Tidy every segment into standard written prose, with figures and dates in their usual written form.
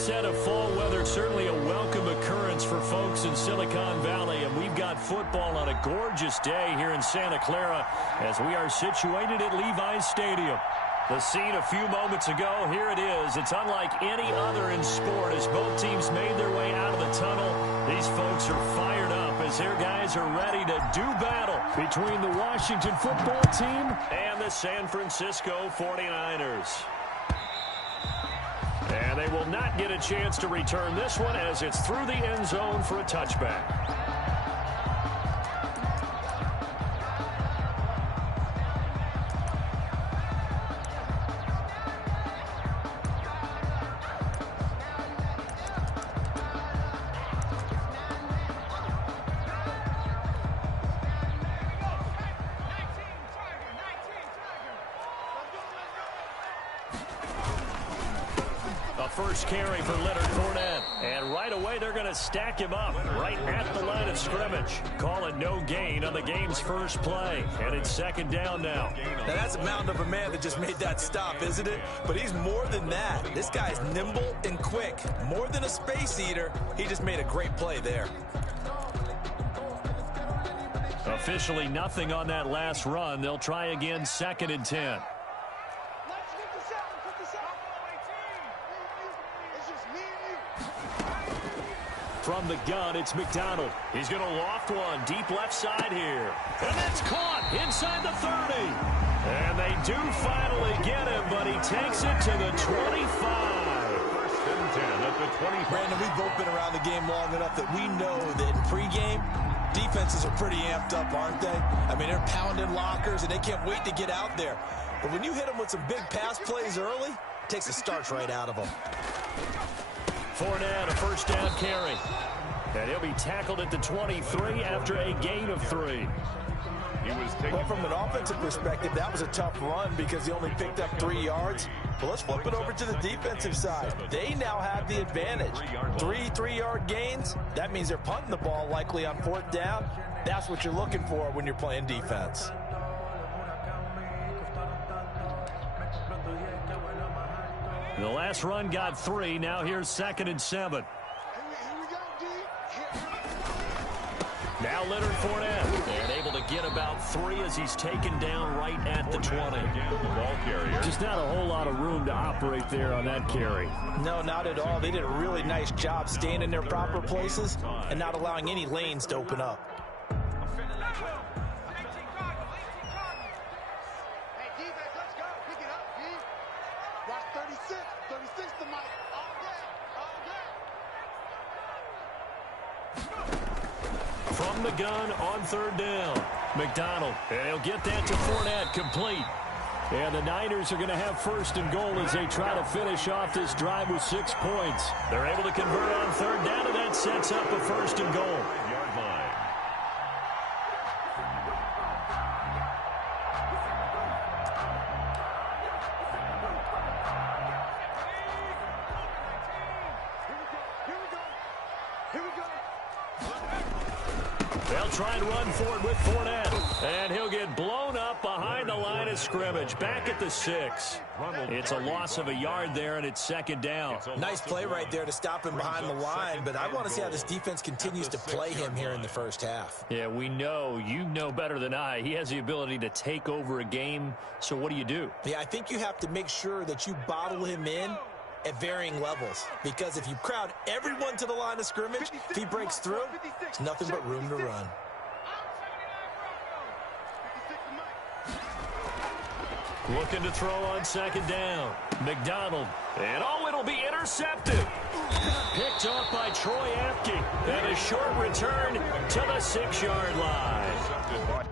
set of fall weather, certainly a welcome occurrence for folks in Silicon Valley, and we've got football on a gorgeous day here in Santa Clara as we are situated at Levi's Stadium. The scene a few moments ago, here it is. It's unlike any other in sport as both teams made their way out of the tunnel. These folks are fired up as their guys are ready to do battle between the Washington football team and the San Francisco 49ers. And they will not get a chance to return this one as it's through the end zone for a touchback. First carry for Leonard Fournette. And right away, they're going to stack him up right at the line of scrimmage. Call it no gain on the game's first play. And it's second down now. Now, that's a mountain of a man that just made that stop, isn't it? But he's more than that. This guy's nimble and quick. More than a space eater, he just made a great play there. Officially nothing on that last run. They'll try again, 2nd and 10. From the gun, it's McDonald. He's going to loft one deep left side here. And that's caught inside the 30. And they do finally get him, but he takes it to the 25. 1st and 10 at the 25. Brandon, we've both been around the game long enough that we know that in pregame, defenses are pretty amped up, aren't they? I mean, they're pounding lockers, and they can't wait to get out there. But when you hit them with some big pass plays early, it takes the starch right out of them. Fournette, a first down carry. And he'll be tackled at the 23 after a gain of 3. Well, from an offensive perspective, that was a tough run because he only picked up 3 yards. But let's flip it over to the defensive side. They now have the advantage. 3 3-yard gains. That means they're punting the ball likely on 4th down. That's what you're looking for when you're playing defense. The last run got 3. Now here's 2nd and 7. Now Leonard Fournette, and able to get about 3 as he's taken down right at the 20. Just not a whole lot of room to operate there on that carry. No, not at all. They did a really nice job staying in their proper places and not allowing any lanes to open up. From the gun on 3rd down. McDonald, and he'll get that to Fournette, complete. And the Niners are going to have 1st and goal as they try to finish off this drive with 6 points. They're able to convert on 3rd down, and that sets up a 1st and goal. Yard line. They'll try and run for it with Fournette. And he'll get blown up behind the line of scrimmage. Back at the 6. It's a loss of a yard there, and it's 2nd down. Nice play right there to stop him behind the line, but I want to see how this defense continues to play him here in the first half. Yeah, we know. You know better than I. He has the ability to take over a game. So what do? Yeah, I think you have to make sure that you bottle him in at varying levels, because if you crowd everyone to the line of scrimmage, if he breaks through, there's nothing but room to run. Looking to throw on 2nd down. McDonald, and it'll be intercepted. Picked off by Troy Apke, and a short return to the 6-yard line.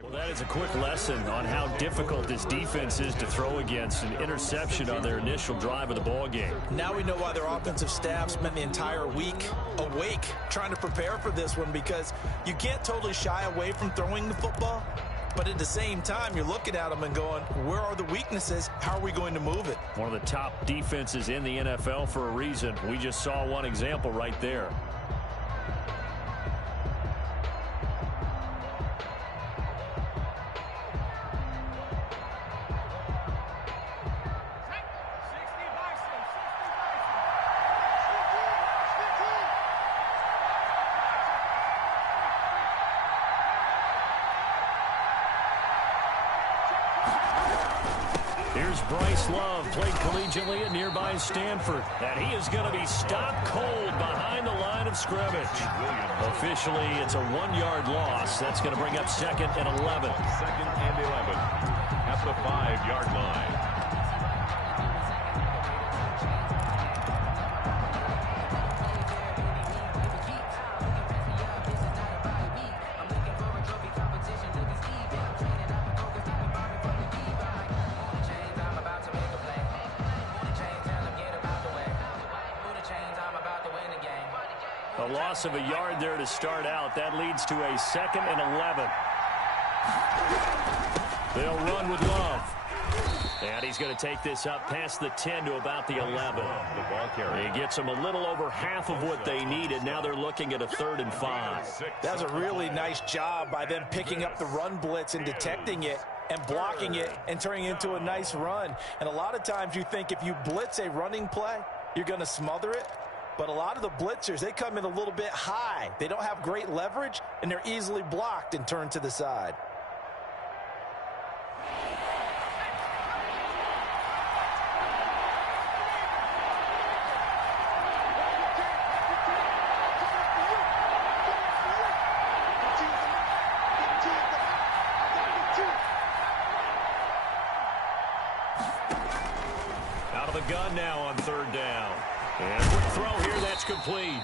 Well, that is a quick lesson on how difficult this defense is to throw against. An interception on their initial drive of the ball game. Now we know why their offensive staff spent the entire week awake trying to prepare for this one, because you can't totally shy away from throwing the football, but at the same time you're looking at them and going, where are the weaknesses? How are we going to move it? One of the top defenses in the NFL for a reason. We just saw one example right there. Here's Bryce Love, played collegiately at nearby Stanford. And he is going to be stopped cold behind the line of scrimmage. Officially, it's a 1-yard loss. That's going to bring up second and 11. Second and 11 at the 5-yard line. A loss of a yard there to start out. That leads to a second and 11. They'll run with Love. And he's going to take this up past the 10 to about the 11. The ball carrier. He gets them a little over half of what they needed. Now they're looking at a 3rd and 5. That's a really nice job by them picking up the run blitz and detecting it and blocking it and turning it into a nice run. And a lot of times you think if you blitz a running play, you're going to smother it. But a lot of the blitzers, they come in a little bit high. They don't have great leverage, and they're easily blocked and turned to the side. Out of the gun now on 3rd down. And quick throw here, that's complete.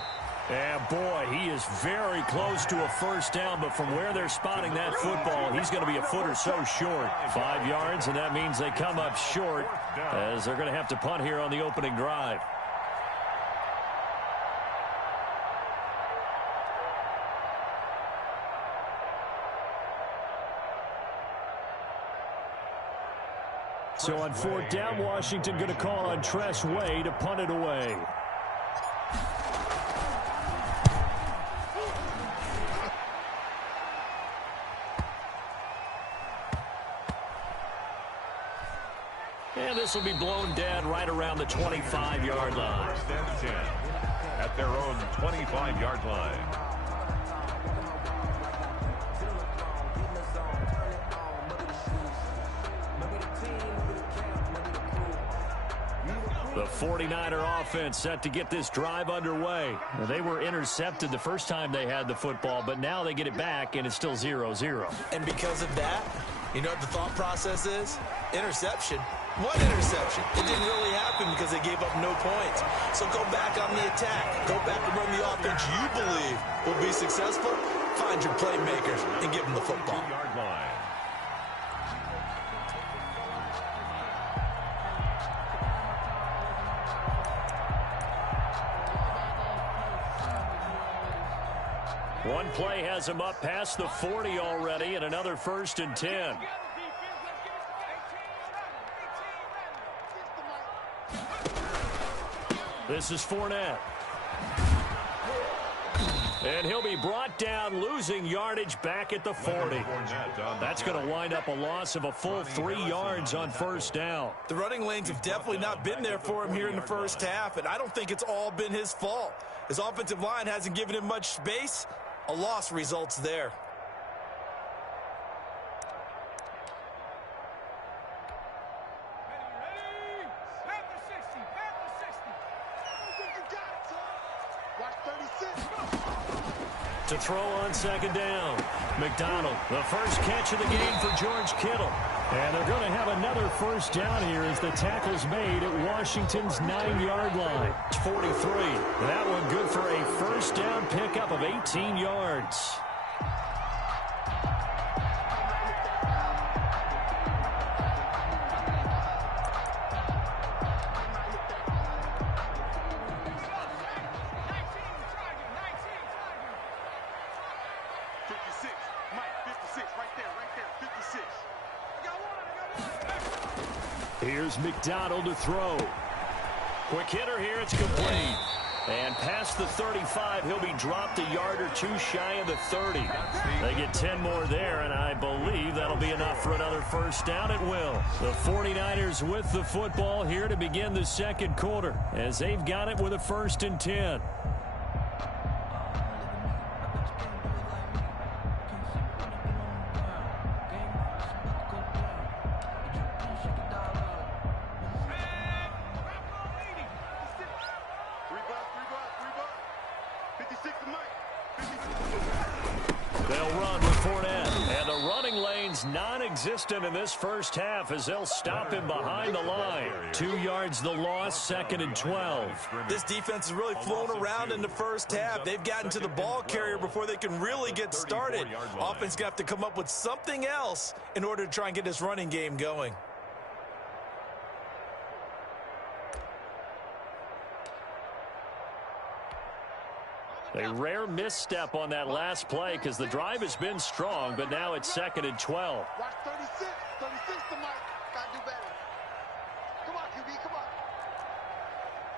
And boy, he is very close to a 1st down, but from where they're spotting that football, he's going to be a foot or so short. 5 yards, and that means they come up short as they're going to have to punt here on the opening drive. So on 4th down, Washington going to call on Tress Way to punt it away. And this will be blown dead right around the 25-yard line. 1st and 10 at their own 25-yard line. The 49er offense set to get this drive underway. They were intercepted the first time they had the football, but now they get it back, and it's still 0-0. And because of that, you know what the thought process is? Interception. What interception? It didn't really happen because they gave up no points. So go back on the attack. Go back and run the offense you believe will be successful. Find your playmakers and give them the football. 2-yard line. One play has him up past the 40 already, and another 1st and 10. This is Fournette. And he'll be brought down, losing yardage back at the 40. That's going to wind up a loss of a full 3 yards on 1st down. The running lanes have definitely not been there for him here in the 1st half, and I don't think it's all been his fault. His offensive line hasn't given him much space. A loss results there. To throw on 2nd down. McDonald, the first catch of the game for George Kittle. And they're going to have another 1st down here as the tackle's made at Washington's 9-yard line. It's 43. That one good for a 1st down pickup of 18 yards. Here's McDonald to throw. Quick hitter here. It's complete. And past the 35, he'll be dropped a yard or two shy of the 30. They get 10 more there, and I believe that'll be enough for another first down. It will. The 49ers with the football here to begin the second quarter, as they've got it with a 1st and 10. Non-existent in this first half as they'll stop him behind the line. 2 yards the loss, 2nd and 12. This defense has really flown around in the first half. They've gotten to the ball carrier before they can really get started. Offense got to come up with something else in order to try and get this running game going. A rare misstep on that last play because the drive has been strong, but now it's 2nd and 12. Watch 36. 36 to Mike. Got to do better. Come on, QB. Come on.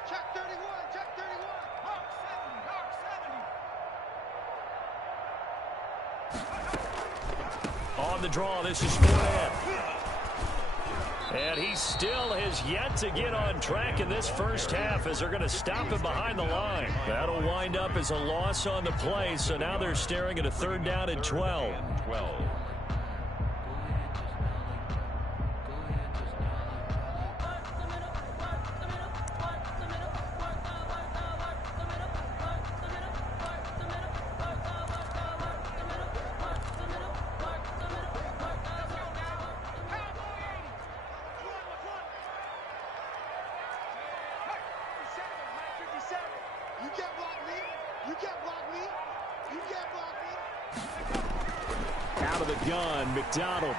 Check 31. Check 31. Hawk 70. Hawk 70. On the draw, this is Fournette. And he still has yet to get on track in this first half as they're going to stop him behind the line. That'll wind up as a loss on the play, so now they're staring at a 3rd down and 12. Out of the gun, McDonald.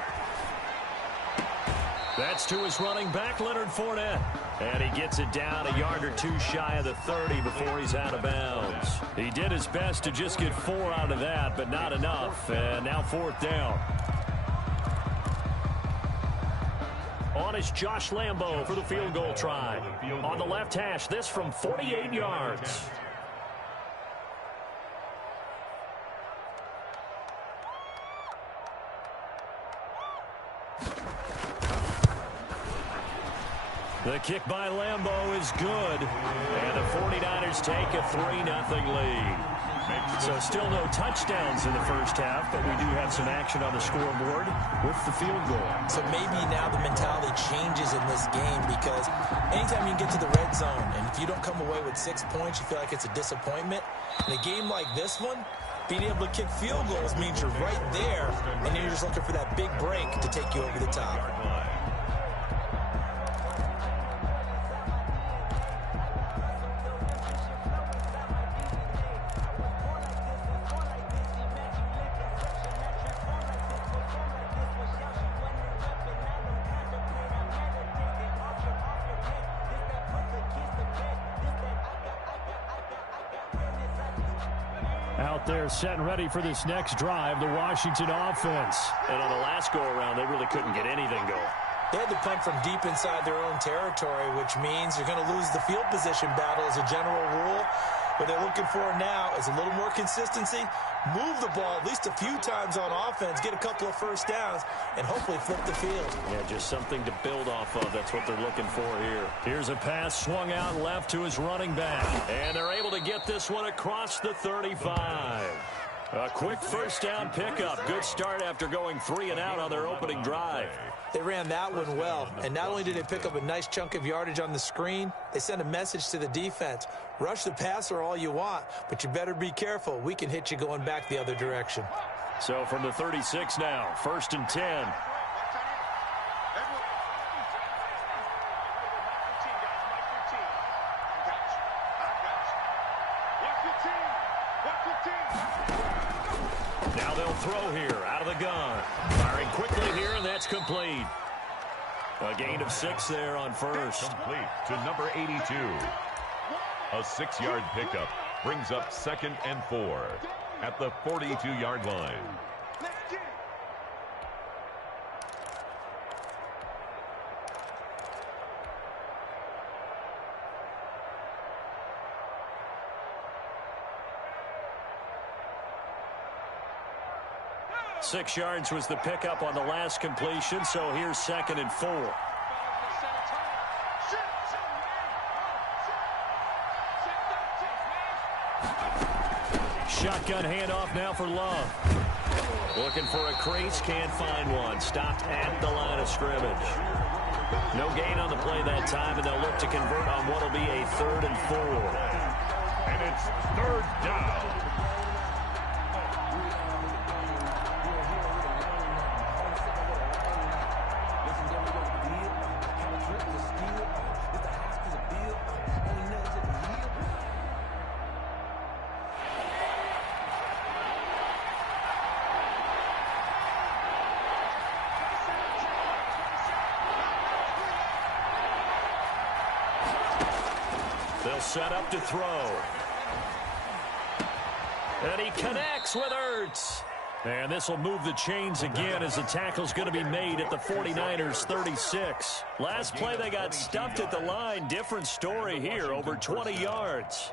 That's to his running back, Leonard Fournette. And he gets it down a yard or two shy of the 30 before he's out of bounds. He did his best to just get 4 out of that, but not enough. And now 4th down. On is Josh Lambo for the field goal try. On the left hash, this from 48 yards. The kick by Lambo is good. And the 49ers take a 3-0 lead. So still no touchdowns in the first half, but we do have some action on the scoreboard with the field goal. So maybe now the mentality changes in this game because anytime you get to the red zone and if you don't come away with 6 points, you feel like it's a disappointment. In a game like this one, being able to kick field goals means you're right there, and you're just looking for that big break to take you over the top. Out there set and ready for this next drive, the Washington offense. And on the last go-around, they really couldn't get anything going. They had to punt from deep inside their own territory, which means you're going to lose the field position battle as a general rule. What they're looking for now is a little more consistency, move the ball at least a few times on offense, get a couple of first downs, and hopefully flip the field. Yeah, just something to build off of. That's what they're looking for here. Here's a pass swung out left to his running back. And they're able to get this one across the 35. A quick first down pickup. Good start after going 3 and out on their opening drive. They ran that one well, and not only did they pick up a nice chunk of yardage on the screen, they sent a message to the defense. Rush the passer all you want, but you better be careful. We can hit you going back the other direction. So from the 36 now, 1st and 10. Now they'll throw here out of the gun. Firing quickly here, and that's complete. A gain of 6 there on first. Complete to number 82. A 6-yard pickup brings up 2nd and 4 at the 42-yard line. 6 yards was the pickup on the last completion, so here's 2nd and 4. Shotgun handoff now for Love. Looking for a crease, can't find one. Stopped at the line of scrimmage. No gain on the play that time, and they'll look to convert on what will be a 3rd and 4. And it's 3rd down. They'll set up to throw. And he connects with Ertz. And this will move the chains again as the tackle's going to be made at the 49ers 36. Last play they got stuffed at the line. Different story here, over 20 yards.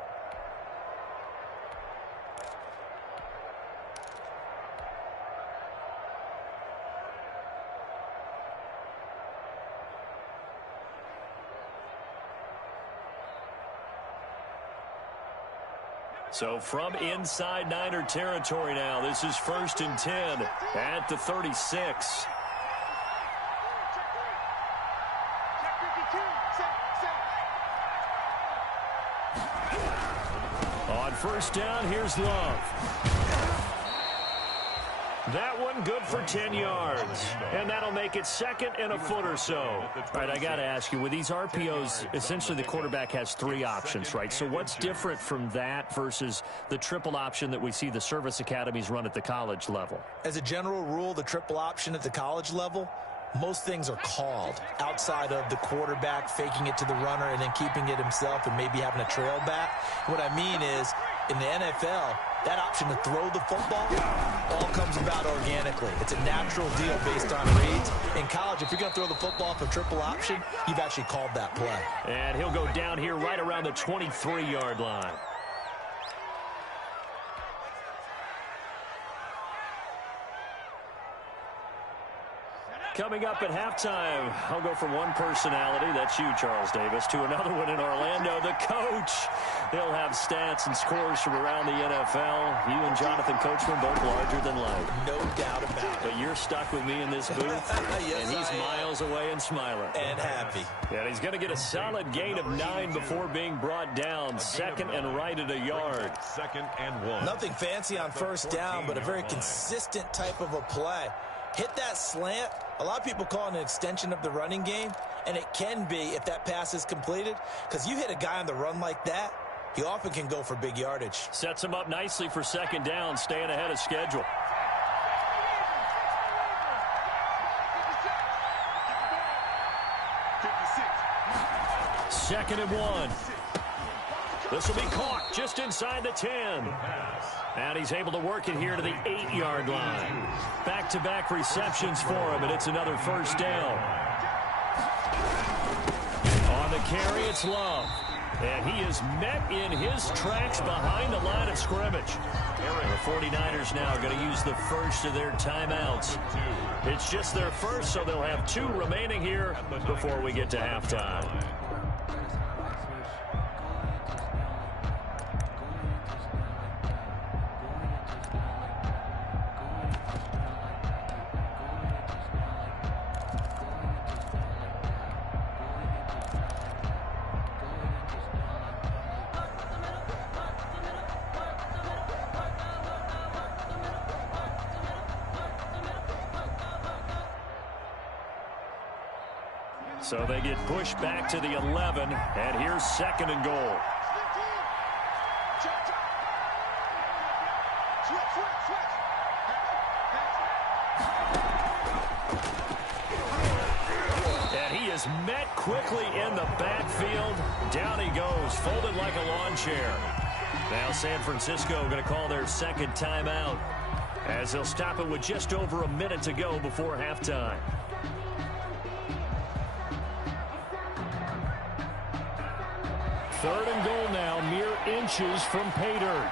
So from inside Niner territory now, this is 1st and 10 at the 36. On 1st down, here's Love. That one good for 10 yards. And that'll make it 2nd and a foot or so. All right, I got to ask you, with these RPOs, essentially the quarterback has 3 options, right? So what's different from that versus the triple option that we see the service academies run at the college level? As a general rule, the triple option at the college level, most things are called outside of the quarterback faking it to the runner and then keeping it himself and maybe having a trail back. What I mean is, in the NFL, that option to throw the football all comes about organically. It's a natural deal based on reads. In college, if you're going to throw the football for triple option, you've actually called that play. And he'll go down here right around the 23-yard line. Coming up at halftime, I'll go from one personality, that's you, Charles Davis, to another one in Orlando, the coach. He'll have stats and scores from around the NFL. You and Jonathan Coachman both larger than life. No doubt about it. But you're stuck with me in this booth, yes, and he's miles away and smiling. And happy. And he's going to get a solid gain of 9 before being brought down. 2nd and right at a yard. 2nd and 1. Nothing fancy on 1st down, but a very consistent type of a play. Hit that slant. A lot of people call it an extension of the running game, and it can be if that pass is completed, because you hit a guy on the run like that, he often can go for big yardage. Sets him up nicely for 2nd down, staying ahead of schedule. Second and 1. This will be caught just inside the 10. And he's able to work it here to the 8-yard line. Back-to-back receptions for him, and it's another 1st down. On the carry, it's Love. And he is met in his tracks behind the line of scrimmage. The 49ers now going to use the first of their timeouts. It's just their first, so they'll have 2 remaining here before we get to halftime. So they get pushed back to the 11, and here's 2nd and goal. And he is met quickly in the backfield. Down he goes, folded like a lawn chair. Now San Francisco going to call their 2nd timeout, as they'll stop it with just over a minute to go before halftime. Third and goal now, mere inches from pay dirt.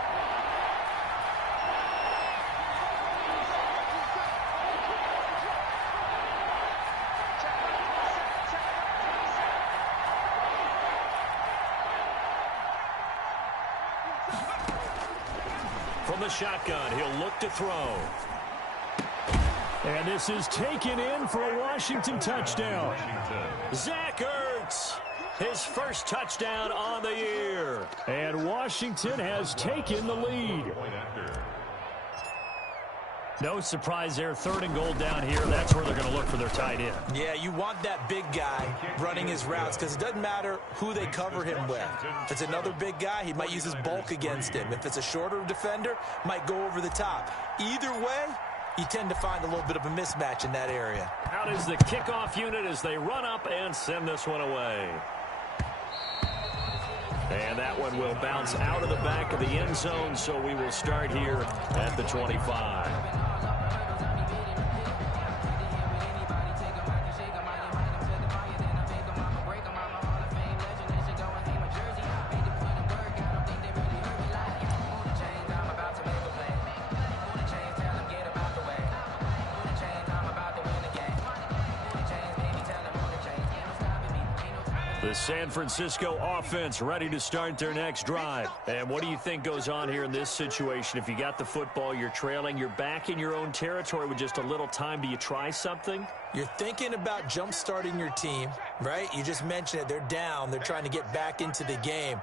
From the shotgun, he'll look to throw. And this is taken in for a Washington touchdown. Zach Ertz, his first touchdown on the year. And Washington has taken the lead. No surprise there, 3rd and goal down here. That's where they're going to look for their tight end. Yeah, you want that big guy running his routes because it doesn't matter who they cover him with. If it's another big guy, he might use his bulk against him. If it's a shorter defender, might go over the top. Either way, you tend to find a little bit of a mismatch in that area. Out is the kickoff unit as they run up and send this one away. And that one will bounce out of the back of the end zone, so we will start here at the 25. The San Francisco offense ready to start their next drive. And what do you think goes on here in this situation? If you got the football, you're trailing, you're back in your own territory with just a little time. Do you try something? You're thinking about jump-starting your team, right? You just mentioned it. They're down. They're trying to get back into the game.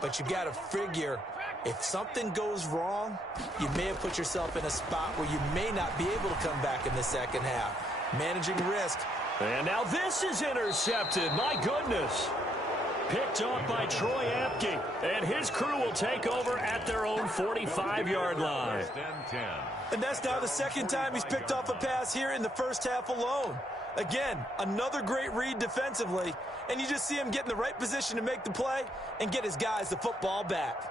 But you've got to figure if something goes wrong, you may have put yourself in a spot where you may not be able to come back in the second half. Managing risk. And now this is intercepted. My goodness. Picked off by Troy Apke. And his crew will take over at their own 45-yard line. And that's now the second time he's picked off a pass here in the first half alone. Again, another great read defensively. And you just see him get in the right position to make the play and get his guys the football back.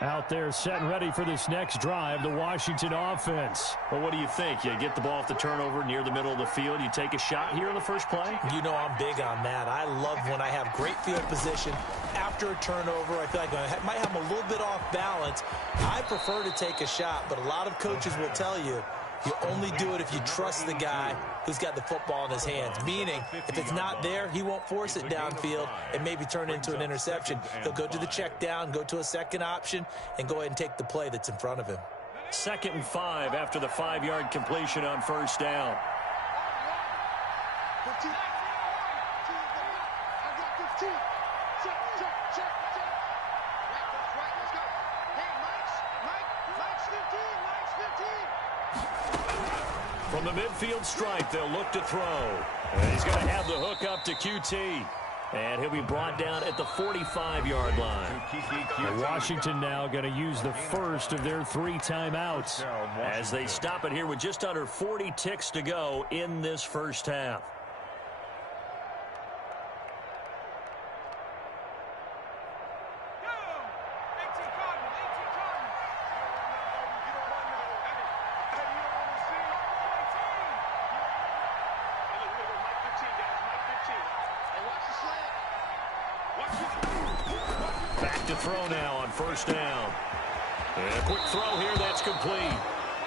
Out there set and ready for this next drive, the Washington offense. Well, what do you think? You get the ball off the turnover near the middle of the field. You take a shot here in the first play? You know I'm big on that. I love when I have great field position after a turnover. I feel like I might have them a little bit off balance. I prefer to take a shot, but a lot of coaches will tell you you only do it if you trust the guy who's got the football in his hands. Meaning, if it's not there, he won't force it downfield and maybe turn it into an interception. He'll go to the check down, go to a second option, and go ahead and take the play that's in front of him. 2nd and 5 after the 5-yard completion on first down. 15. I got 15. Check. Right, let's go. Hey, Mike's 15. Mike's 15. From the midfield stripe, they'll look to throw. And he's going to have the hook up to QT. And he'll be brought down at the 45-yard line. And Washington now going to use the first of their 3 timeouts as they stop it here with just under 40 ticks to go in this first half. Back to throw now on first down. And a quick throw here, that's complete.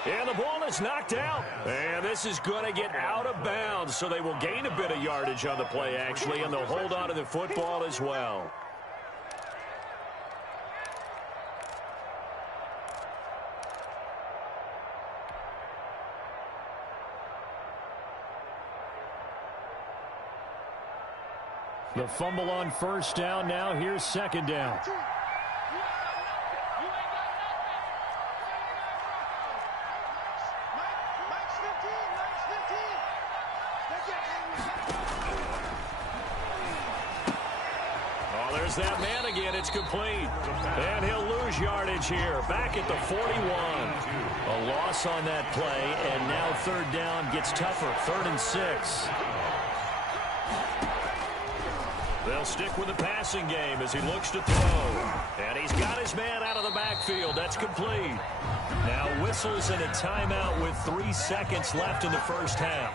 And the ball is knocked out. And this is going to get out of bounds, so they will gain a bit of yardage on the play, actually, and they'll hold on to the football as well. The fumble on first down. Now here's second down. Oh, there's that man again. It's complete. And he'll lose yardage here. Back at the 41. A loss on that play. And now third down gets tougher. 3rd and 6. They'll stick with the passing game as he looks to throw. And he's got his man out of the backfield. That's complete. Now whistles and a timeout with 3 seconds left in the first half.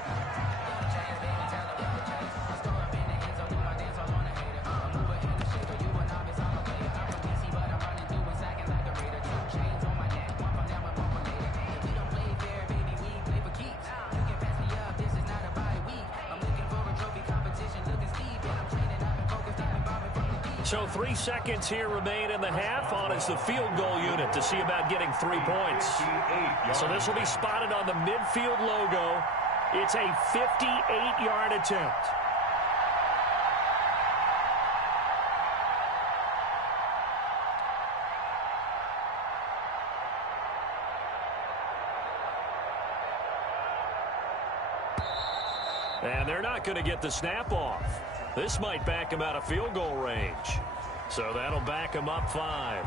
So 3 seconds here remain in the half. On is the field goal unit to see about getting 3 points. So this will be spotted on the midfield logo. It's a 58-yard attempt. And they're not going to get the snap off. This might back him out of field goal range. So that'll back him up 5.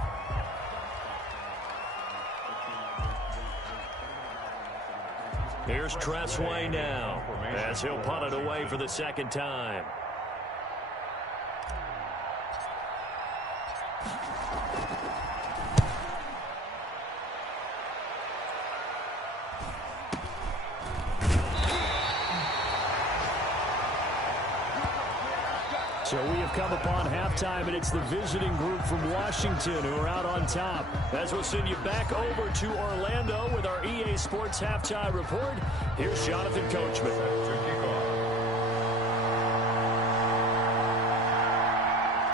Here's Tressway now as he'll punt it away for the second time. So we have come upon halftime, and it's the visiting group from Washington who are out on top. As we'll send you back over to Orlando with our EA Sports Halftime Report, here's Jonathan Coachman.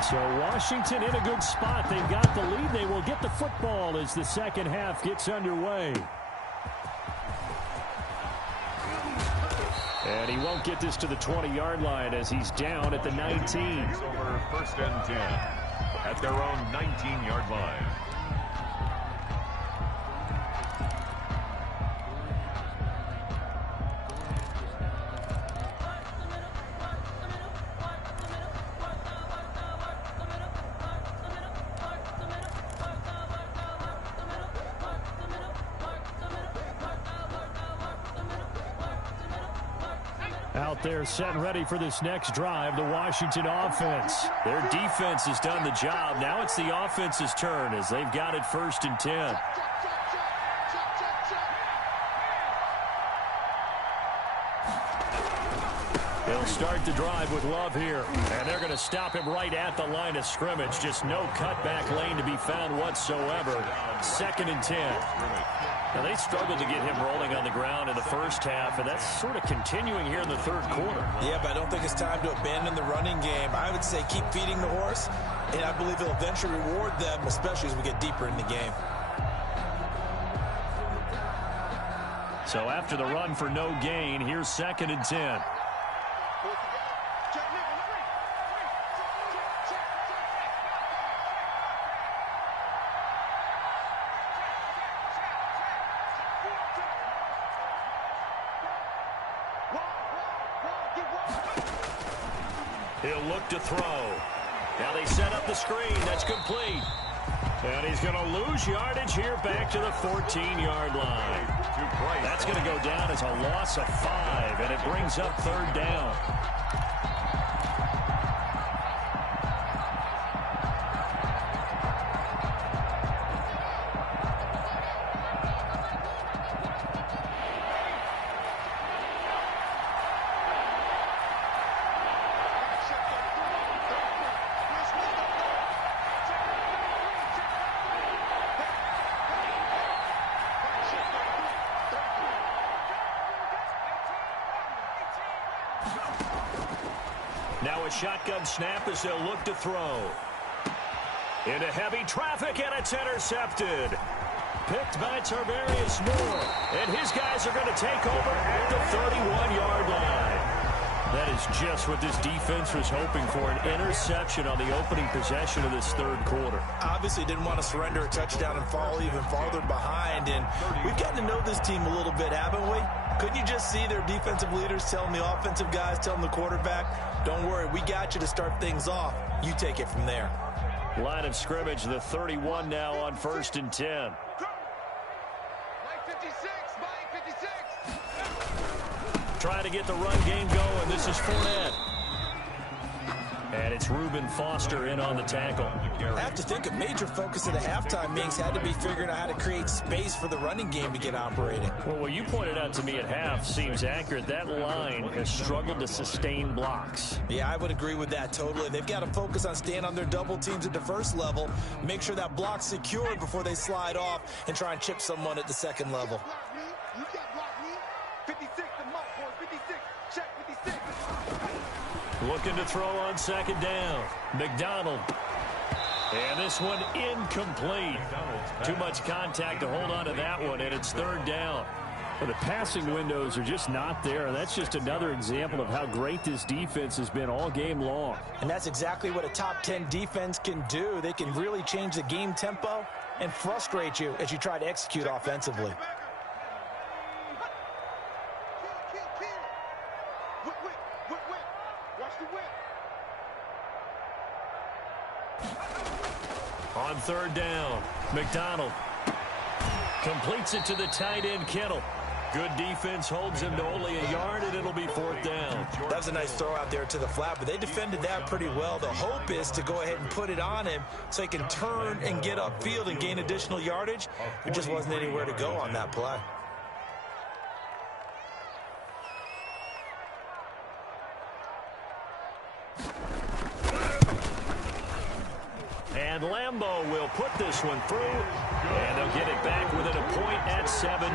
So Washington in a good spot. They've got the lead. They will get the football as the second half gets underway. And he won't get this to the 20-yard line as he's down at the 19. Over 1st and 10 at their own 19-yard line. Out there set and ready for this next drive, the Washington offense. Their defense has done the job. Now it's the offense's turn as they've got it 1st and 10. They'll start the drive with Love here, and they're going to stop him right at the line of scrimmage. Just no cutback lane to be found whatsoever. 2nd and 10. Now, they struggled to get him rolling on the ground in the first half, and that's sort of continuing here in the third quarter. Yeah, but I don't think it's time to abandon the running game. I would say keep feeding the horse, and I believe it'll eventually reward them, especially as we get deeper in the game. So after the run for no gain, here's 2nd and 10. He'll look to throw. Now they set up the screen. That's complete. And he's going to lose yardage here back to the 14-yard line. That's going to go down as a loss of 5, and it brings up 3rd down. Now a shotgun snap as they'll look to throw. Into heavy traffic, and it's intercepted. Picked by Tarvarius Moore. And his guys are going to take over at the 31-yard line. That is just what this defense was hoping for, an interception on the opening possession of this third quarter. Obviously didn't want to surrender a touchdown and fall even farther behind, and we've gotten to know this team a little bit, haven't we? Couldn't you just see their defensive leaders telling the offensive guys, telling the quarterback, don't worry, we got you to start things off. You take it from there. Line of scrimmage, the 31 now on 1st and 10. Trying to get the run game going. This is Fournette. And it's Reuben Foster in on the tackle. I have to think a major focus of the halftime meetings had to be figuring out how to create space for the running game to get operating. Well, what you pointed out to me at half seems accurate. That line has struggled to sustain blocks. Yeah, I would agree with that totally. They've got to focus on staying on their double teams at the first level, make sure that block's secured before they slide off and try and chip someone at the second level. You can't block me. 56, the mark, boys. 56. Check 56. Looking to throw on 2nd down. McDonald And this one incomplete. Too much contact to hold on to that one, and it's third down. Well, the passing windows are just not there, and that's just another example of how great this defense has been all game long. And that's exactly what a top 10 defense can do. They can really change the game tempo and frustrate you as you try to execute offensively. On third down, McDonald completes it to the tight end, Kittle. Good defense holds him to only a yard, and it'll be fourth down. That was a nice throw out there to the flat, but they defended that pretty well. The hope is to go ahead and put it on him so he can turn and get upfield and gain additional yardage. There just wasn't anywhere to go on that play. And Lambeau will put this one through, and they'll get it back within a point at 7-6.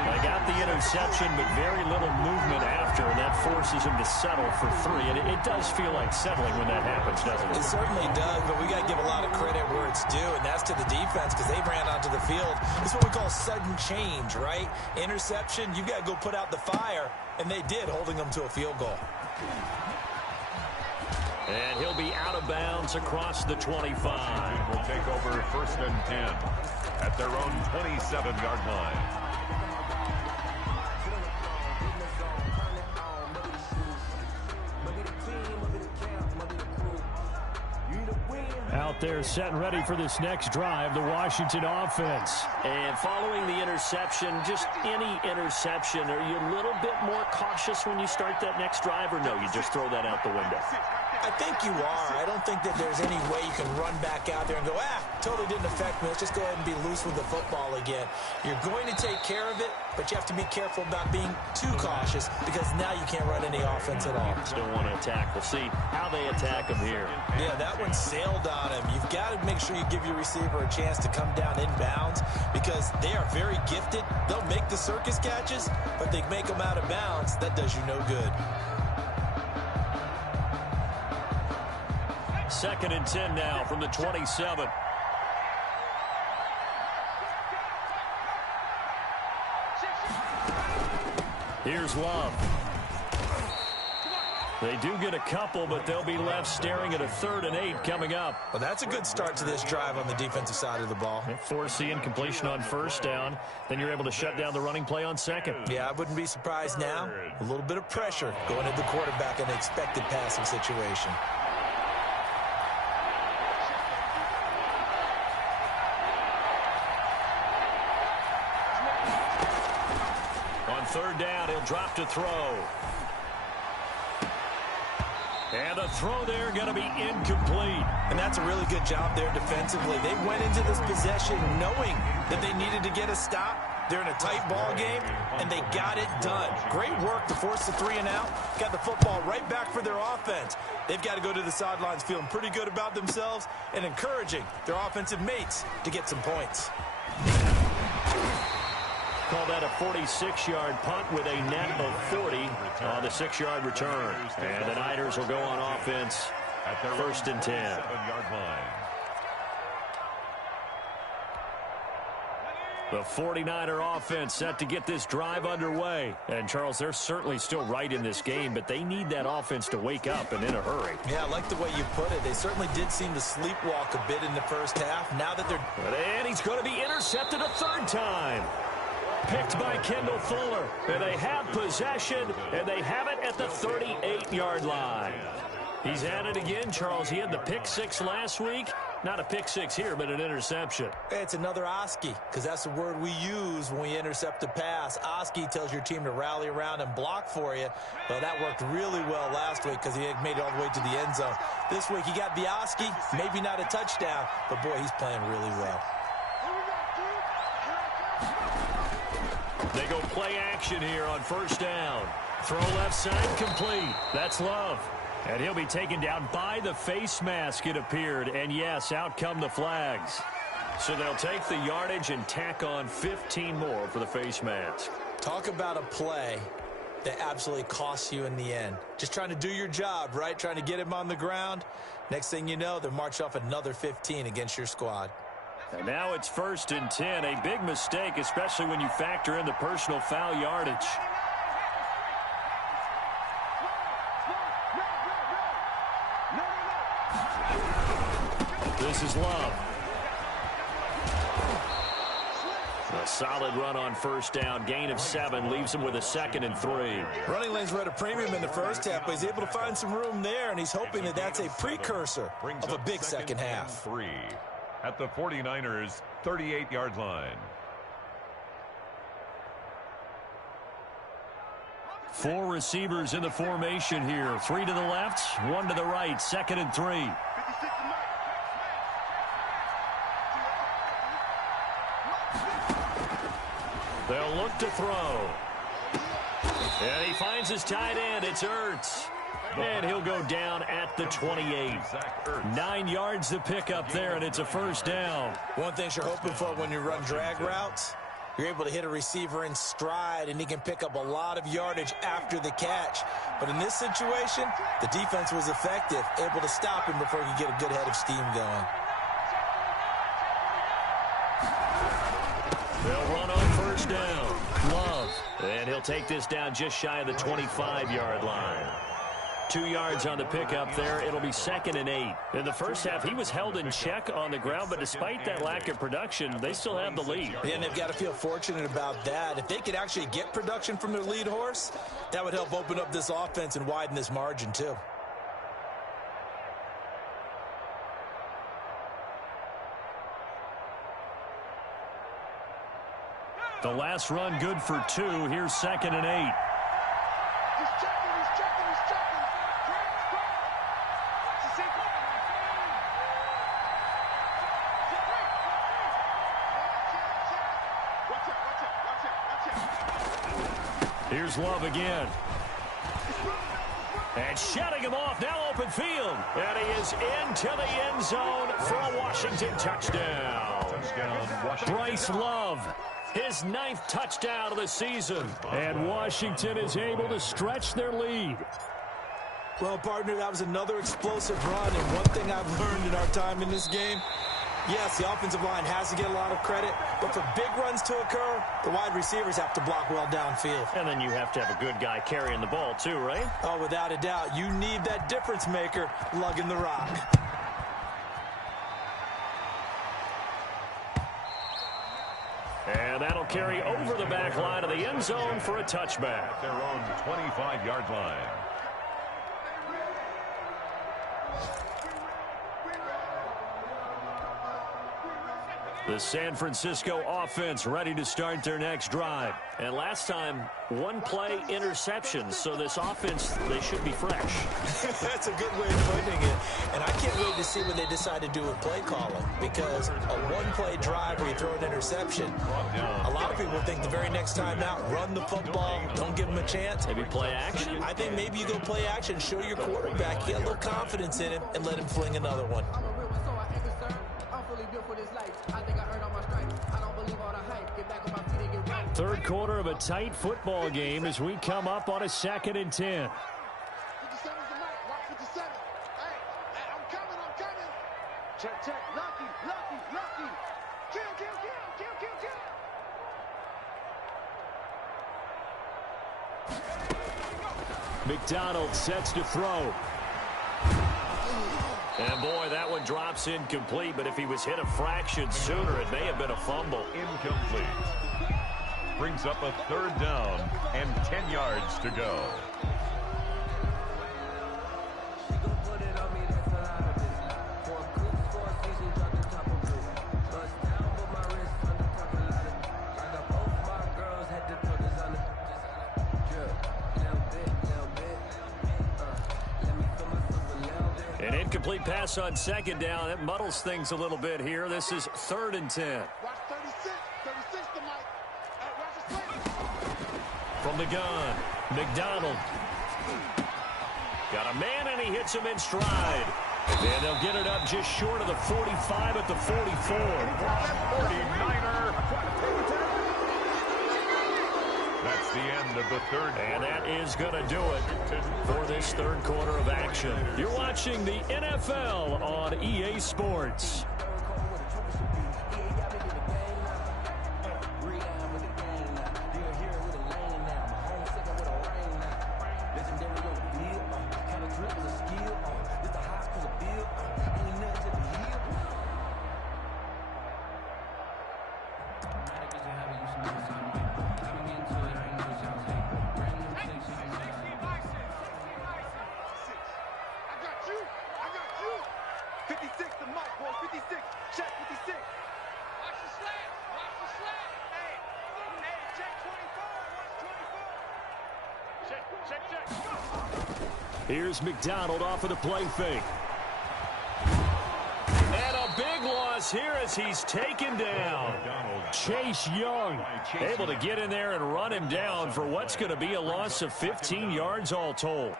They got the interception, but very little movement after, and that forces him to settle for 3. And it does feel like settling when that happens, doesn't it? It certainly does, but we got to give a lot of credit where it's due, and that's to the defense because they ran onto the field. It's what we call sudden change, right? Interception, you've got to go put out the fire, and they did, holding them to a field goal. And he'll be out of bounds across the 25. Will take over 1st and 10 at their own 27-yard line. Out there set and ready for this next drive, the Washington offense. And following the interception, just any interception, are you a little bit more cautious when you start that next drive, or no, you just throw that out the window? I think you are. I don't think that there's any way you can run back out there and go, totally didn't affect me. Let's just go ahead and be loose with the football again. You're going to take care of it, but you have to be careful about being too cautious because now you can't run any offense at all. Still want to attack. We'll see how they attack him here. Yeah, that one sailed on him. You've got to make sure you give your receiver a chance to come down inbounds because they are very gifted. They'll make the circus catches, but they make them out of bounds. That does you no good. 2nd and 10 now from the 27. Here's Love. They do get a couple, but they'll be left staring at a 3rd and 8 coming up. Well, that's a good start to this drive on the defensive side of the ball. Force the incompletion on 1st down. Then you're able to shut down the running play on 2nd. Yeah, I wouldn't be surprised now. A little bit of pressure going at the quarterback in an expected passing situation. On 3rd down, he'll drop to throw. And the throw there going to be incomplete. And that's a really good job there defensively. They went into this possession knowing that they needed to get a stop. They're in a tight ball game, and they got it done. Great work to force the 3 and out. Got the football right back for their offense. They've got to go to the sidelines feeling pretty good about themselves and encouraging their offensive mates to get some points. Call that a 46-yard punt with a net of 40 on the 6-yard return. And the Niners will go on offense at their 1st and 10. 7-yard line. The 49er offense set to get this drive underway. And, Charles, they're certainly still right in this game, but they need that offense to wake up and in a hurry. Yeah, I like the way you put it. They certainly did seem to sleepwalk a bit in the first half. Now that they're... And he's going to be intercepted a 3rd time. Picked by Kendall Fuller. And they have possession, and they have it at the 38-yard line. He's at it again, Charles. He had the pick 6 last week. Not a pick 6 here, but an interception. It's another Oski, because that's the word we use when we intercept a pass. Oski tells your team to rally around and block for you. Well, that worked really well last week because he had made it all the way to the end zone. This week, he got the Oski, maybe not a touchdown, but, boy, he's playing really well. They go play action here on 1st down. Throw left side complete. That's Love. And he'll be taken down by the face mask, it appeared. And, yes, out come the flags. So they'll take the yardage and tack on 15 more for the face mask. Talk about a play that absolutely costs you in the end. Just trying to do your job, right? Trying to get him on the ground. Next thing you know, they're marching off another 15 against your squad. And now it's 1st and 10. A big mistake, especially when you factor in the personal foul yardage. This is Love. A solid run on 1st down. Gain of 7 leaves him with a 2nd and 3. Running lanes were at a premium in the first half, but he's able to find some room there, and he's hoping that that's a precursor of a big second half. 3 at the 49ers' 38-yard line. 4 receivers in the formation here. 3 to the left, 1 to the right. 2nd and 3. They'll look to throw. And he finds his tight end. It's Ertz. And he'll go down at the 28. 9 yards to pick up there, and it's a 1st down. One thing you're hoping for when you run drag routes, you're able to hit a receiver in stride, and he can pick up a lot of yardage after the catch. But in this situation, the defense was effective, able to stop him before he could get a good head of steam going. They'll run on 1st down. Love. And he'll take this down just shy of the 25-yard line. 2 yards on the pickup there. It'll be 2nd and 8. In the first half, he was held in check on the ground, but despite that lack of production, they still have the lead. Yeah, and they've got to feel fortunate about that. If they could actually get production from their lead horse, that would help open up this offense and widen this margin too. The last run good for 2. Here's 2nd and 8. He's checking, he's checking, he's checking. Here's Love again. And shutting him off, now open field. And he is into the end zone for a Washington touchdown. Bryce Love, his 9th touchdown of the season. And Washington is able to stretch their lead. Well, partner, that was another explosive run. And one thing I've learned in our time in this game, yes, the offensive line has to get a lot of credit, but for big runs to occur, the wide receivers have to block well downfield. And then you have to have a good guy carrying the ball too, right? Oh, without a doubt. You need that difference maker lugging the rock. And that'll carry over the back line of the end zone for a touchback. Their own 25-yard line. The San Francisco offense ready to start their next drive. And last time, 1-play interception. So this offense, they should be fresh. That's a good way of putting it. And I can't wait to see what they decide to do with play calling, because a one-play drive where you throw an interception, a lot of people think the very next time out, run the football, don't give them a chance. Maybe play action? I think maybe you go play action, show your quarterback, get a little confidence in him, and let him fling another one. Third quarter of a tight football game as we come up on a 2nd and 10. 57's the mic. Watch 57. Hey, I'm coming. Check. Lucky. Kill. McDonald sets to throw. And boy, that one drops incomplete, but if he was hit a fraction sooner, it may have been a fumble. Incomplete. Brings up a 3rd down and 10 yards to go. An incomplete pass on 2nd down. It muddles things a little bit here. This is 3rd and 10. Watch 36 the mic. Hey, watch his play. From the gun, McDonald. Got a man, and he hits him in stride. And they'll get it up just short of the 45 at the 44. 49er. That's the end of the third quarter. And that is going to do it for this third quarter of action. You're watching the NFL on EA Sports. Here's McDonald off of the play fake. And a big loss here as he's taken down. Chase Young able to get in there and run him down for what's going to be a loss of 15 yards all told.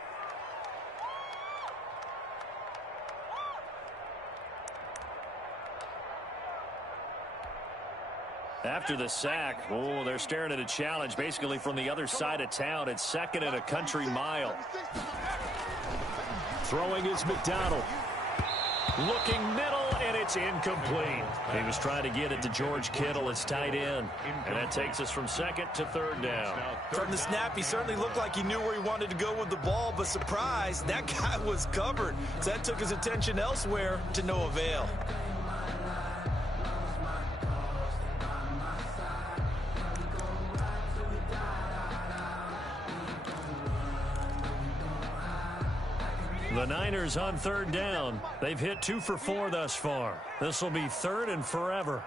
After the sack, oh, they're staring at a challenge basically from the other side of town. It's second and a country mile. Throwing is McDonald. Looking middle, and it's incomplete. He was trying to get it to George Kittle, his tight end. And that takes us from second to third down. From the snap, he certainly looked like he knew where he wanted to go with the ball, but surprise, that guy was covered. So that took his attention elsewhere to no avail. The Niners on third down. They've hit 2 for 4 thus far. This will be third and forever.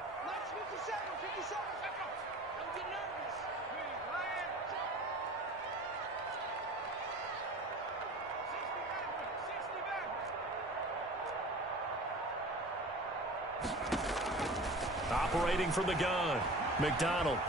Operating from the gun, McDonald.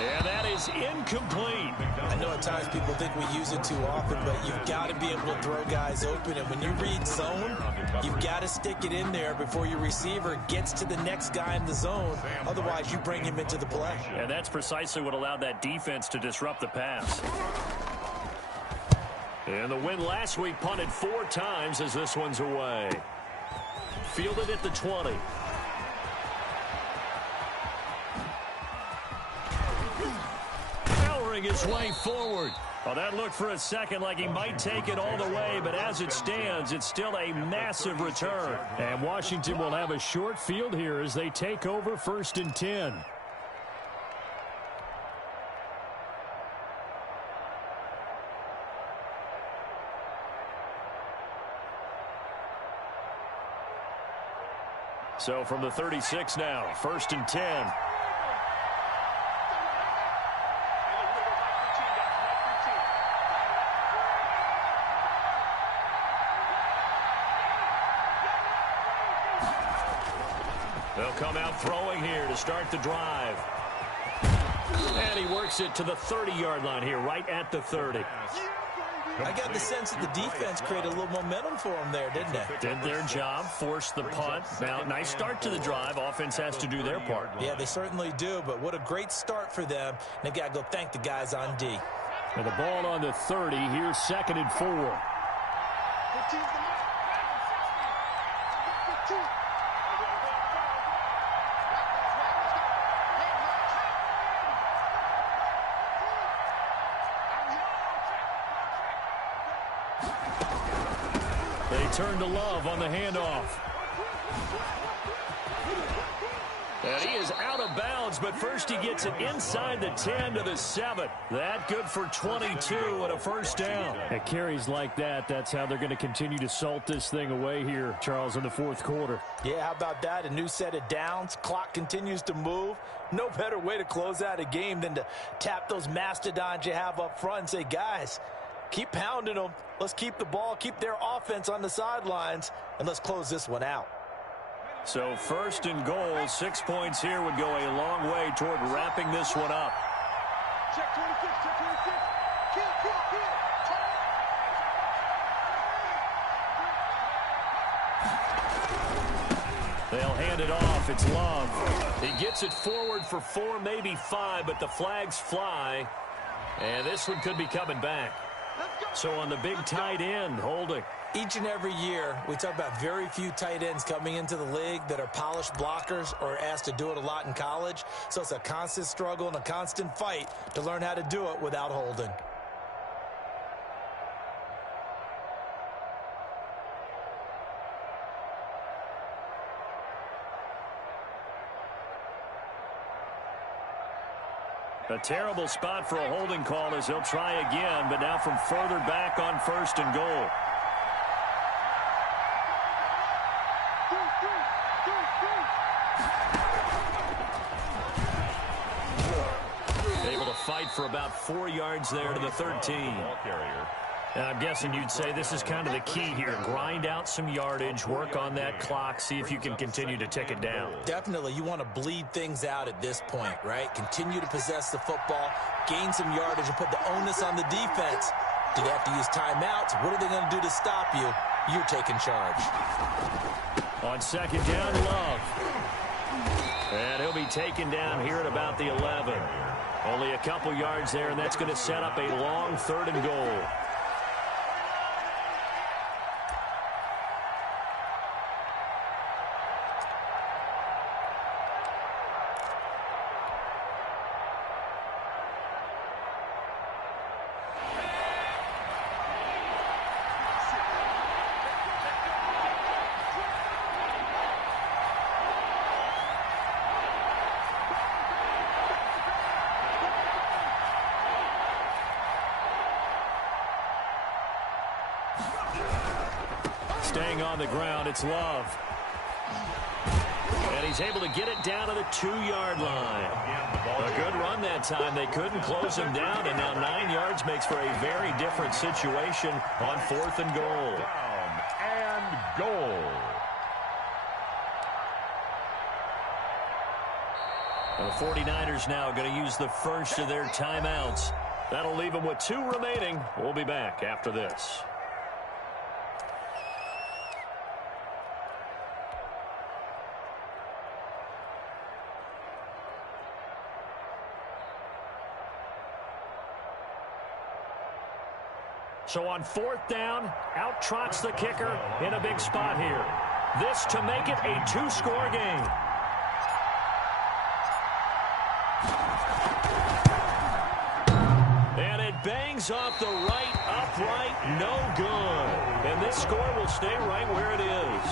And that is incomplete. I know at times people think we use it too often, but you've got to be able to throw guys open. And when you read zone, you've got to stick it in there before your receiver gets to the next guy in the zone. Otherwise, you bring him into the play. And that's precisely what allowed that defense to disrupt the pass. And the win last week punted 4 times as this one's away. Fielded at the 20. His way forward. Well, that looked for a second like he might take it all the way, but as it stands, it's still a massive return. And Washington will have a short field here as they take over 1st and 10. So from the 36 now, 1st and 10. They'll come out throwing here to start the drive. And he works it to the 30-yard line here, right at the 30. I got the sense that the defense created a little momentum for them there, didn't they? Did their job, forced the punt. Now, nice start to the drive. Offense has to do their part. Yeah, they certainly do, but what a great start for them. They've got to go thank the guys on D. And the ball on the 30. Here's 2nd and 4. They turn to Love on the handoff. And he is out of bounds, but first he gets it inside the 10 to the 7. That good for 22 and a 1st down. At carries like that, that's how they're going to continue to salt this thing away here, Charles, in the 4th quarter. Yeah, how about that? A new set of downs. Clock continues to move. No better way to close out a game than to tap those mastodons you have up front and say, guys, keep pounding them. Let's keep the ball, keep their offense on the sidelines, and let's close this one out. So 1st and goal, 6 points here would go a long way toward wrapping this one up. Check 26, check 26. Kill. They'll hand it off. It's Love. He gets it forward for 4, maybe 5, but the flags fly. And this one could be coming back. So on the big tight end, holding. Each and every year, we talk about very few tight ends coming into the league that are polished blockers or asked to do it a lot in college. So it's a constant struggle and a constant fight to learn how to do it without holding. A terrible spot for a holding call as they'll try again, but now from further back on 1st and goal. Able to fight for about 4 yards there to the 13. And I'm guessing you'd say this is kind of the key here. Grind out some yardage, work on that clock, see if you can continue to tick it down. Definitely. You want to bleed things out at this point, right? Continue to possess the football, gain some yardage, and put the onus on the defense. Do they have to use timeouts? What are they going to do to stop you? You're taking charge. On 2nd down, Love. And he'll be taken down here at about the 11. Only a couple yards there, and that's going to set up a long 3rd and goal. Staying on the ground, it's Love. And he's able to get it down to the 2-yard line. A good run that time. They couldn't close him down, and now 9 yards makes for a very different situation on 4th and goal. Down and goal. The 49ers now going to use the first of their timeouts. That'll leave them with 2 remaining. We'll be back after this. So on 4th down, out trots the kicker in a big spot here. This to make it a 2-score game. And it bangs off the right upright, no good. And this score will stay right where it is.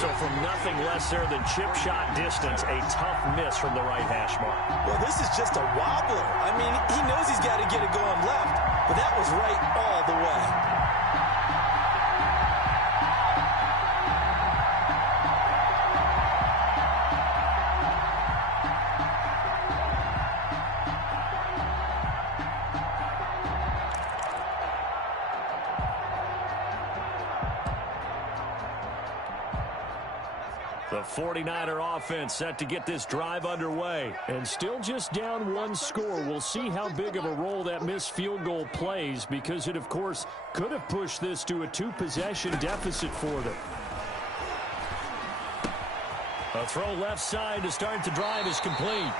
So from nothing less there than chip shot distance, a tough miss from the right hash mark. Well, this is just a wobbler. I mean, he knows he's got to get it going left, but that was right all the way. The 49er offense set to get this drive underway. And still just down 1 score. We'll see how big of a role that missed field goal plays, because it, of course, could have pushed this to a 2-possession deficit for them. A throw left side to start the drive is complete.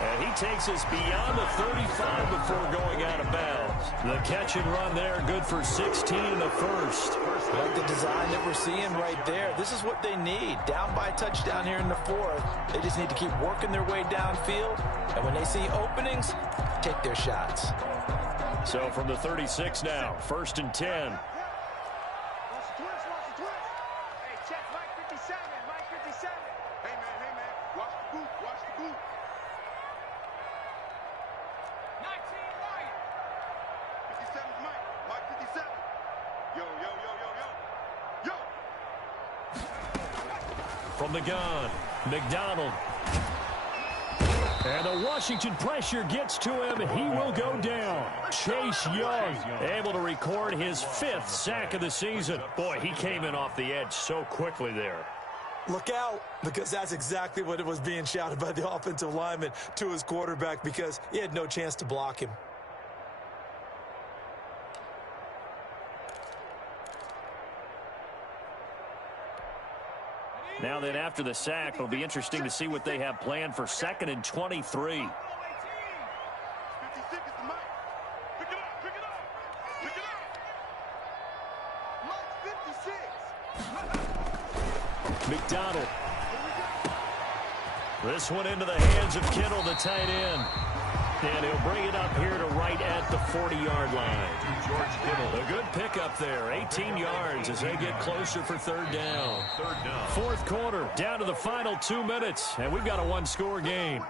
And he takes us beyond the 35 before going out of bounds. The catch and run there, good for 16 in the first. I like the design that we're seeing right there. This is what they need. Down by a touchdown here in the 4th. They just need to keep working their way downfield. And when they see openings, take their shots. So from the 36 now, 1st and 10. Watch the twist, watch the twist. Hey, check Mike 57, Mike 57. Hey, man, watch the boot, watch the boot. 19 Ryan. 57's Mike, Mike 57. Yo. From the gun, McDonald. And the Washington pressure gets to him. He will go down. Chase Young able to record his 5th sack of the season. Boy, he came in off the edge so quickly there. Look out, because that's exactly what it was being shouted by the offensive lineman to his quarterback, because he had no chance to block him. Now then, after the sack, it'll be interesting to see what they have planned for 2nd and 23. McDonald. This one into the hands of Kittle, the tight end. And he'll bring it up here to right at the 40-yard line. George Kittle. A good pickup there. 18 yards as they get closer for 3rd down. 4th quarter, down to the final 2 minutes. And we've got a one-score game.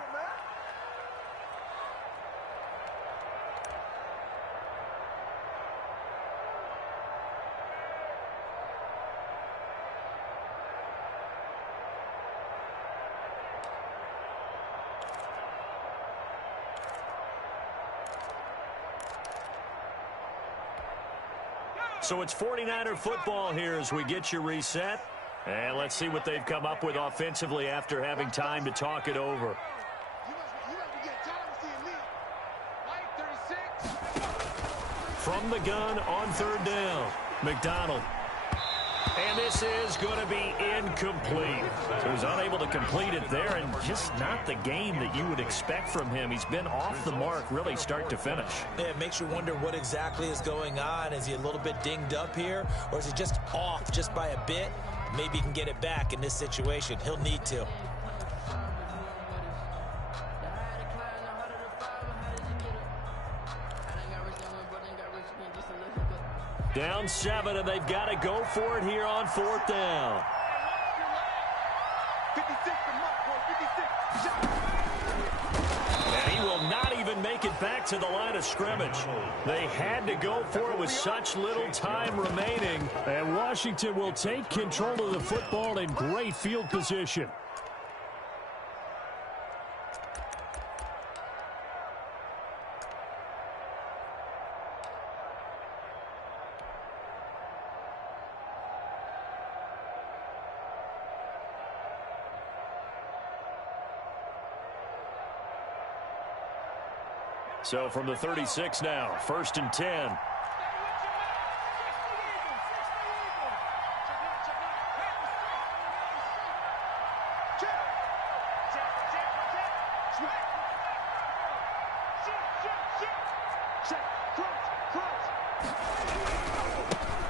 So it's 49er football here as we get you reset. And let's see what they've come up with offensively after having time to talk it over. From the gun on 3rd down, McDonald. And this is going to be incomplete. So he's unable to complete it there, and just not the game that you would expect from him. He's been off the mark really start to finish. Yeah, it makes you wonder what exactly is going on. Is he a little bit dinged up here, or is he just off just by a bit? Maybe he can get it back in this situation. He'll need to. Down 7, and they've got to go for it here on 4th down. And he will not even make it back to the line of scrimmage. They had to go for it with such little time remaining. And Washington will take control of the football in great field position. So from the 36 now, 1st and 10.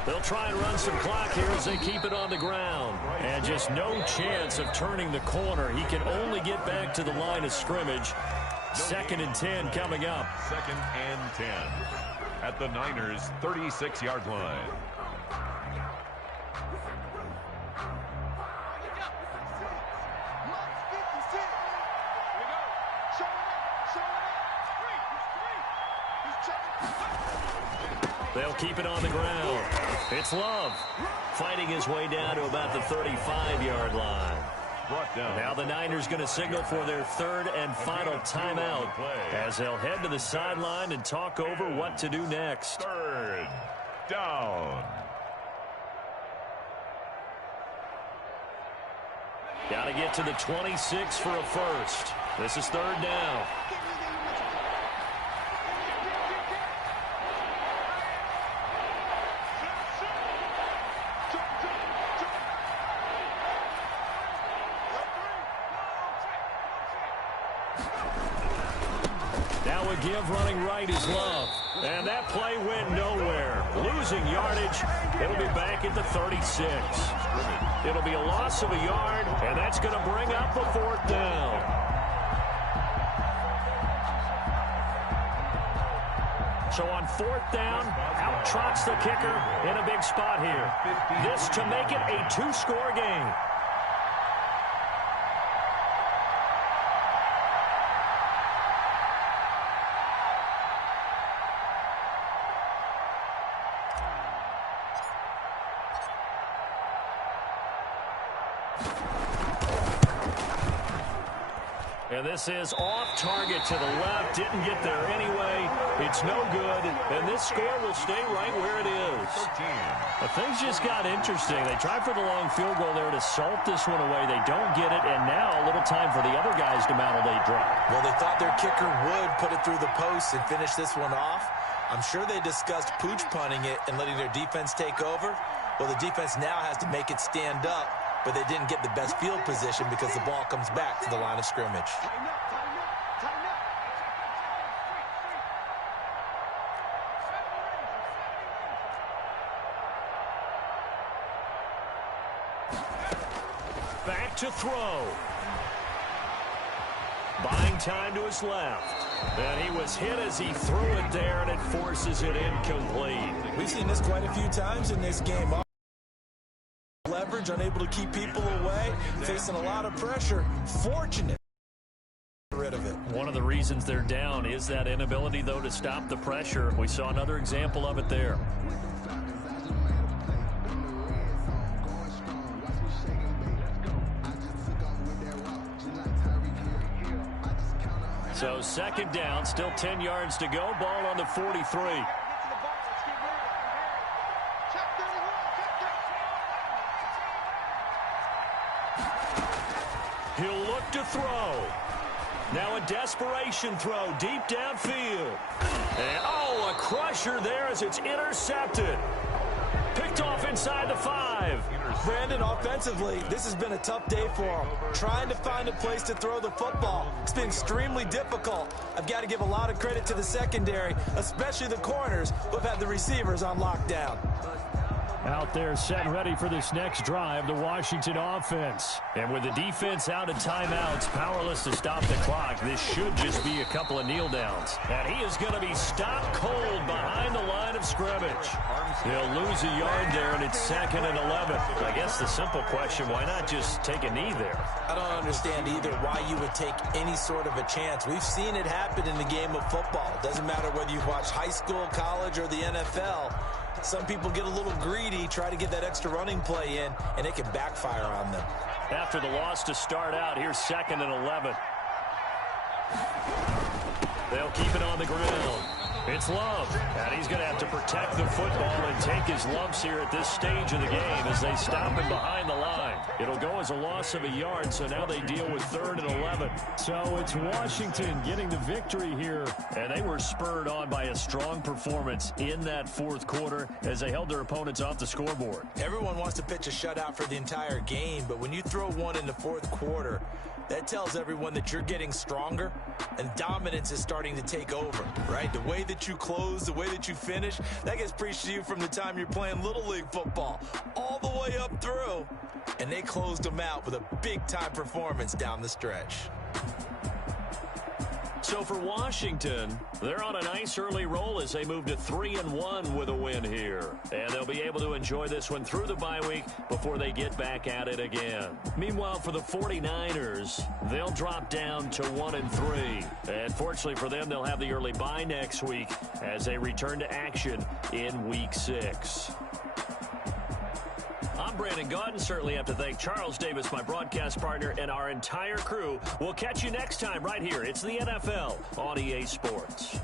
They'll try and run some clock here as they keep it on the ground. And just no chance of turning the corner. He can only get back to the line of scrimmage. 2nd and 10 coming up. 2nd and 10 at the Niners' 36-yard line. They'll keep it on the ground. It's Love fighting his way down to about the 35-yard line. Now the Niners going to signal for their 3rd and final timeout as they'll head to the sideline and talk over what to do next. 3rd down. Got to get to the 26 for a first. This is 3rd down. Give running right is Love. And that play went nowhere. Losing yardage. It'll be back at the 36. It'll be a loss of a yard, and that's going to bring up a 4th down. So on 4th down, out trots the kicker in a big spot here. This to make it a 2-score game. And this is off target to the left. Didn't get there anyway. It's no good. And this score will stay right where it is. But things just got interesting. They tried for the long field goal there to salt this one away. They don't get it. And now a little time for the other guys to mount a late drive. Well, they thought their kicker would put it through the post and finish this one off. I'm sure they discussed pooch punting it and letting their defense take over. Well, the defense now has to make it stand up. but they didn't get the best field position because the ball comes back to the line of scrimmage. Back to throw. Buying time to his left. And he was hit as he threw it there, and it forces it incomplete. We've seen this quite a few times in this game. Leverage, unable to keep people away, facing a lot of pressure. Fortunate. Rid of it. One of the reasons they're down is that inability, though, to stop the pressure. We saw another example of it there. So second down, still 10 yards to go. Ball on the 43. He'll look to throw. Now a desperation throw deep downfield. And, oh, a crusher there as it's intercepted. Picked off inside the 5. Brandon, offensively, this has been a tough day for him. Trying to find a place to throw the football. It's been extremely difficult. I've got to give a lot of credit to the secondary, especially the corners who have had the receivers on lockdown. Out there set and ready for this next drive, the Washington offense. And with the defense out of timeouts, powerless to stop the clock, this should just be a couple of kneel downs. And he is going to be stopped cold behind the line of scrimmage. He'll lose a yard there, and it's 2nd and 11. I guess the simple question, why not just take a knee there? I don't understand either why you would take any sort of a chance. We've seen it happen in the game of football. It doesn't matter whether you've watched high school, college, or the NFL. Some people get a little greedy, try to get that extra running play in, and it can backfire on them. After the loss to start out, here's 2nd and 11. They'll keep it on the ground. It's Love, and he's going to have to protect the football and take his lumps here at this stage of the game as they stop him behind the line. It'll go as a loss of a yard, so now they deal with 3rd and 11. So it's Washington getting the victory here, and they were spurred on by a strong performance in that 4th quarter as they held their opponents off the scoreboard. Everyone wants to pitch a shutout for the entire game, but when you throw one in the 4th quarter, that tells everyone that you're getting stronger and dominance is starting to take over, right? The way that you close, the way that you finish, that gets preached to you from the time you're playing Little League football all the way up through. And they closed them out with a big-time performance down the stretch. So for Washington, they're on a nice early roll as they move to 3-1 with a win here. And they'll be able to enjoy this one through the bye week before they get back at it again. Meanwhile, for the 49ers, they'll drop down to 1-3. And fortunately for them, they'll have the early bye next week as they return to action in Week 6. I'm Brandon Gaudin. Certainly have to thank Charles Davis, my broadcast partner, and our entire crew. We'll catch you next time right here. It's the NFL on EA Sports.